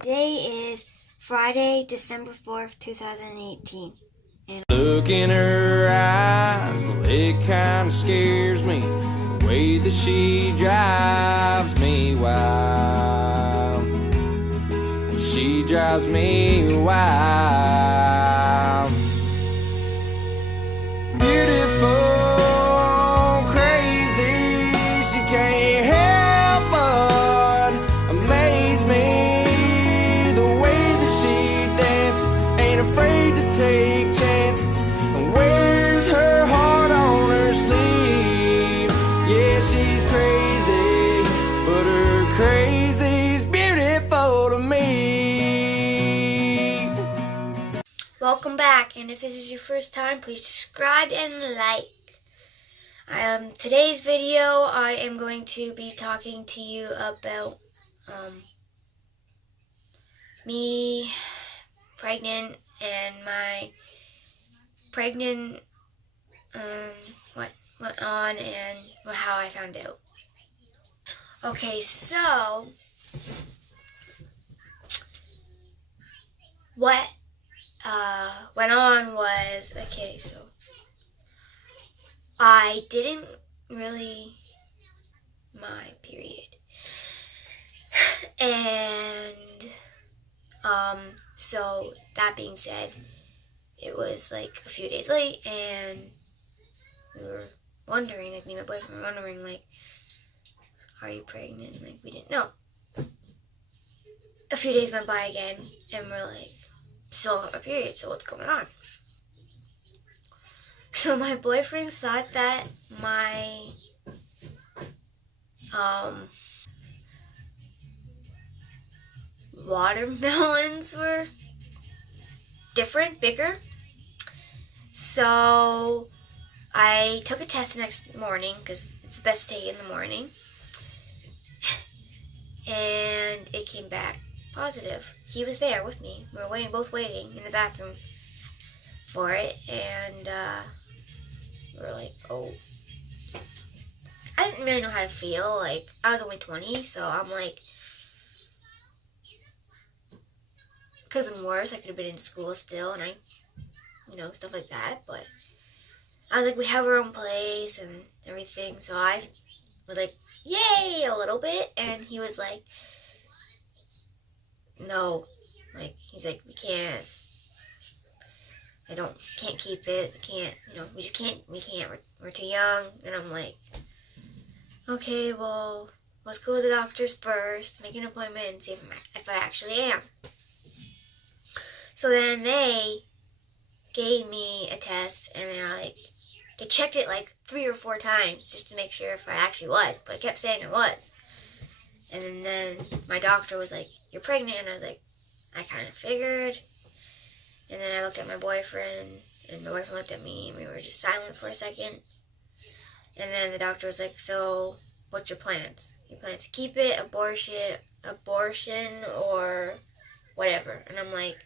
Today is Friday, December 4th, 2018. And look in her eyes, well, it kind of scares me. The way that she drives me wild. She drives me wild. Beautiful, crazy, she can't help but amaze me. The way that she dances, ain't afraid to take chances, and wears her heart on her sleeve. Yeah, she's crazy, but her crazy's beautiful to me. welcome back, and if this is your first time, please subscribe and like. Today's video, I am going to be talking to you about me pregnant and my pregnant what went on and how I found out. Okay, so what went on was, so I didn't really my period. And so that being said, it was like a few days late, and we were wondering, like me and my boyfriend were wondering, like, are you pregnant? Like, we didn't know. A few days went by again, and we're like, still on my period, so what's going on? So my boyfriend thought that my watermelons were different, bigger. So I took a test the next morning, because it's the best day in the morning, and it came back positive. He was there with me. We were both waiting in the bathroom for it, and we were like, oh. I didn't really know how to feel. Like, I was only 20, so I'm like, could have been worse. I could have been in school still, and stuff like that. But I was like, we have our own place and everything, so I was like, yay, a little bit. And he was like, no, like, he's like, we can't keep it, we can't, we're too young. And I'm like, okay, well, let's go to the doctor's first, make an appointment, and see if I actually am. So then they gave me a test, and they checked it like 3 or 4 times just to make sure if I actually was, but I kept saying I was. And then my doctor was like, you're pregnant, and I was like, I kind of figured. And then I looked at my boyfriend, and my boyfriend looked at me, and we were just silent for a second. And then the doctor was like, so what's your plans? Your plans to keep it, abortion, or whatever? And I'm like,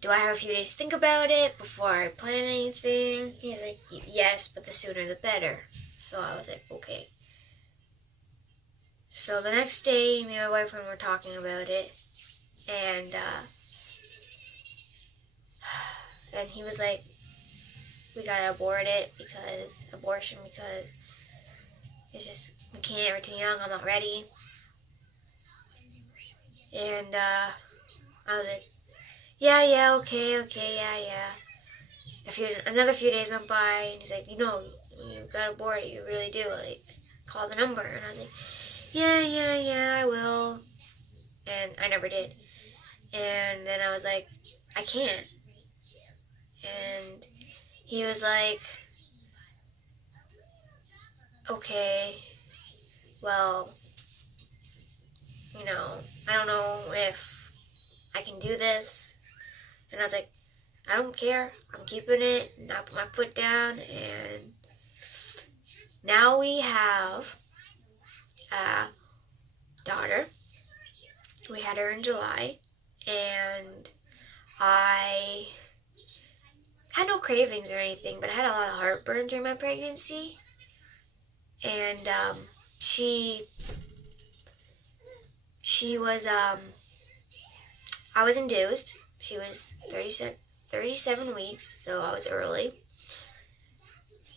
do I have a few days to think about it before I plan anything? He's like, yes, but the sooner the better. So I was like, okay. So the next day, me and my boyfriend were talking about it, and he was like, we gotta abort it because it's just, we can't, we're too young, I'm not ready. And I was like, yeah, okay, yeah. Another few days went by, and he's like, you gotta abort it, you really do, like, call the number. And I was like, yeah, I will. And I never did. And then I was like, I can't. And he was like, okay, well, I don't know if I can do this. And I was like, I don't care, I'm keeping it. And I put my foot down, and now we have a daughter. We had her in July, and I had no cravings or anything, but I had a lot of heartburn during my pregnancy. And she was I was induced. She was 37 weeks, so I was early.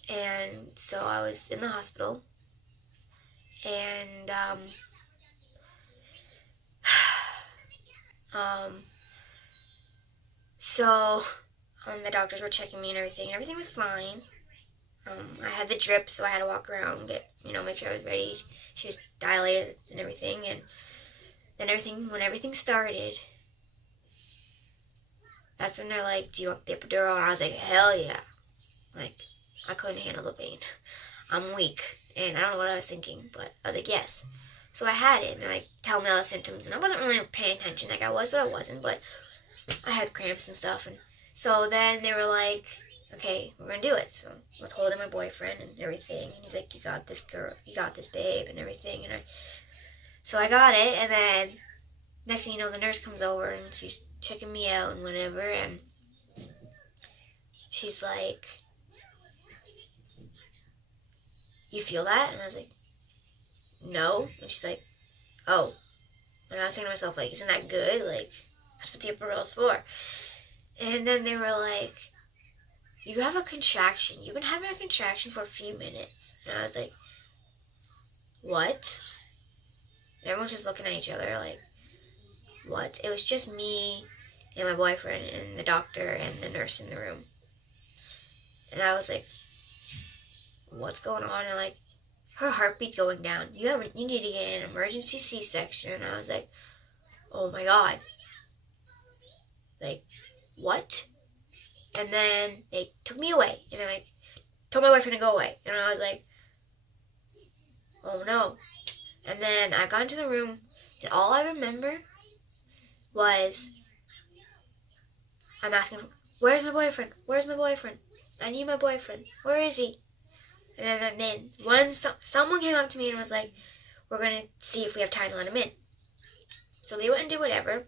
And so I was in the hospital. And, so the doctors were checking me and everything. And everything was fine. I had the drip, so I had to walk around, make sure I was ready. She was dilated and everything. And then when everything started, that's when they're like, do you want the epidural? And I was like, hell yeah. Like, I couldn't handle the pain. I'm weak. And I don't know what I was thinking, but I was like, yes. So I had it, and they're like, tell me all the symptoms. And I wasn't really paying attention like I was, but I wasn't. But I had cramps and stuff. And so then they were like, okay, we're going to do it. So I was holding my boyfriend and everything. And he's like, you got this, girl. You got this, babe, and everything. So I got it, and then next thing you know, the nurse comes over, and she's checking me out and whatever, and she's like, you feel that? And I was like, no. And she's like, oh. And I was saying to myself, like, isn't that good? Like, that's what the epidural's for. And then they were like, you have a contraction. You've been having a contraction for a few minutes. And I was like, what? And everyone's just looking at each other like, what? It was just me and my boyfriend and the doctor and the nurse in the room. And I was like, what's going on? And like, her heartbeat's going down. You need to get an emergency C-section. And I was like, oh my God. Like, what? And then they took me away. And I like told my boyfriend to go away. And I was like, oh no. And then I got into the room, and all I remember was I'm asking, where's my boyfriend? Where's my boyfriend? I need my boyfriend. Where is he? And then someone came up to me and was like, we're going to see if we have time to let him in. So they went and did whatever.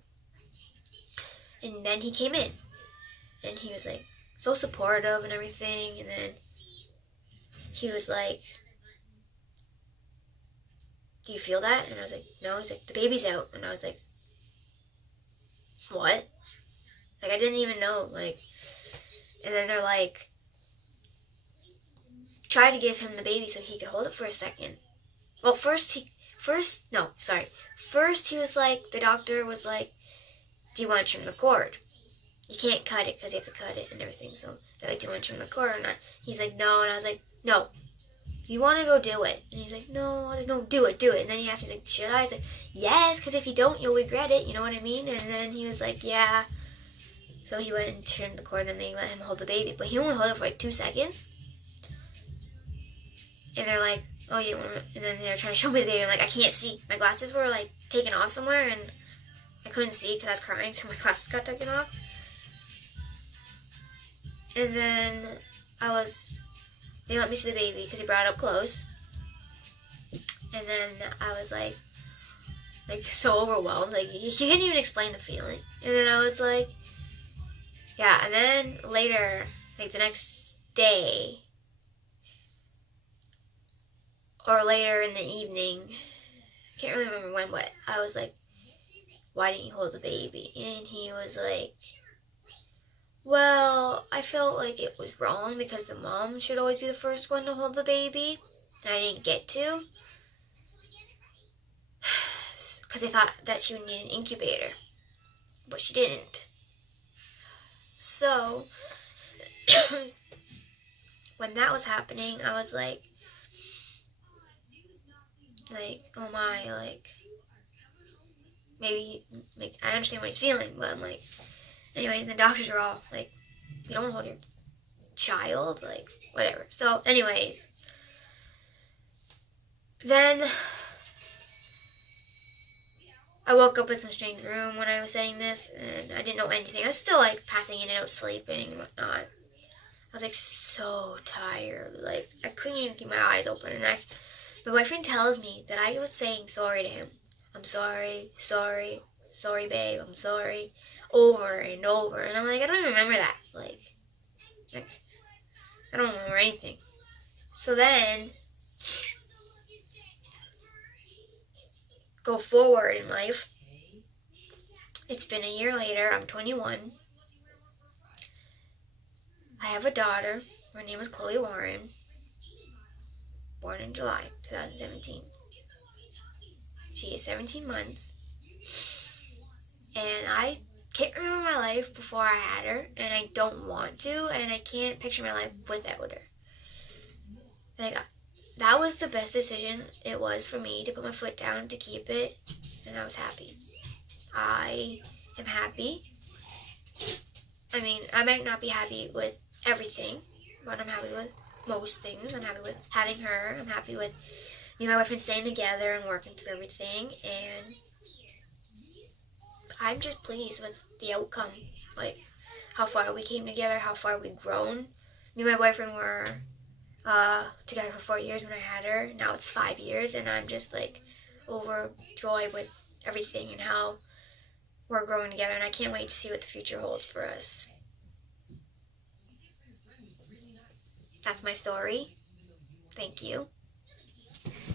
And then he came in. And he was like so supportive and everything. And then he was like, do you feel that? And I was like, no. He's like, the baby's out. And I was like, what? Like, I didn't even know. Like, and then they're like, try to give him the baby so he could hold it for a second. Well, first he was like, the doctor was like, do you want to trim the cord? You can't cut it because you have to cut it and everything. So they're like, do you want to trim the cord or not? He's like, no. And I was like, no. You want to go do it? And he's like, no. I was like, no, do it. And then he asked me, he's like, should I? I was like, yes, because if you don't, you'll regret it. You know what I mean? And then he was like, yeah. So he went and trimmed the cord, and they let him hold the baby. But he only held it for like 2 seconds. And they're like, oh, you want to? And then they're trying to show me the baby. I'm like, I can't see. My glasses were like taken off somewhere, and I couldn't see because I was crying, so my glasses got taken off. And then they let me see the baby because he brought it up close. And then I was like so overwhelmed. Like, you can't even explain the feeling. And then I was like, yeah. And then later, like the next day, or later in the evening, I can't really remember when, but I was like, why didn't you hold the baby? And he was like, well, I felt like it was wrong because the mom should always be the first one to hold the baby, and I didn't get to. Because I thought that she would need an incubator, but she didn't. So, when that was happening, I was like, oh my, like, maybe, like, I understand what he's feeling, but I'm like, anyways, the doctors are all like, you don't want to hold your child, like, whatever. So, anyways, then I woke up in some strange room when I was saying this, and I didn't know anything. I was still, like, passing in and out, sleeping and whatnot. I was, like, so tired. Like, I couldn't even keep my eyes open. And my boyfriend tells me that I was saying sorry to him. I'm sorry, babe, I'm sorry, over and over. And I'm like, I don't even remember that. Like I don't remember anything. So then, go forward in life, It's been a year later. I'm 21. I have a daughter. Her name is Chloe Warren. Born in July 2017. She is 17 months. And I can't remember my life before I had her. And I don't want to. And I can't picture my life without her. Like, that was the best decision it was for me to put my foot down, to keep it. And I was happy. I am happy. I mean, I might not be happy with everything, but I'm happy with most things. I'm happy with having her. I'm happy with me and my boyfriend staying together and working through everything. And I'm just pleased with the outcome. Like, how far we came together, how far we've grown. Me and my boyfriend were together for 4 years when I had her. Now it's 5 years, and I'm just, like, overjoyed with everything and how we're growing together, and I can't wait to see what the future holds for us. That's my story. Thank you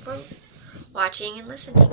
for watching and listening.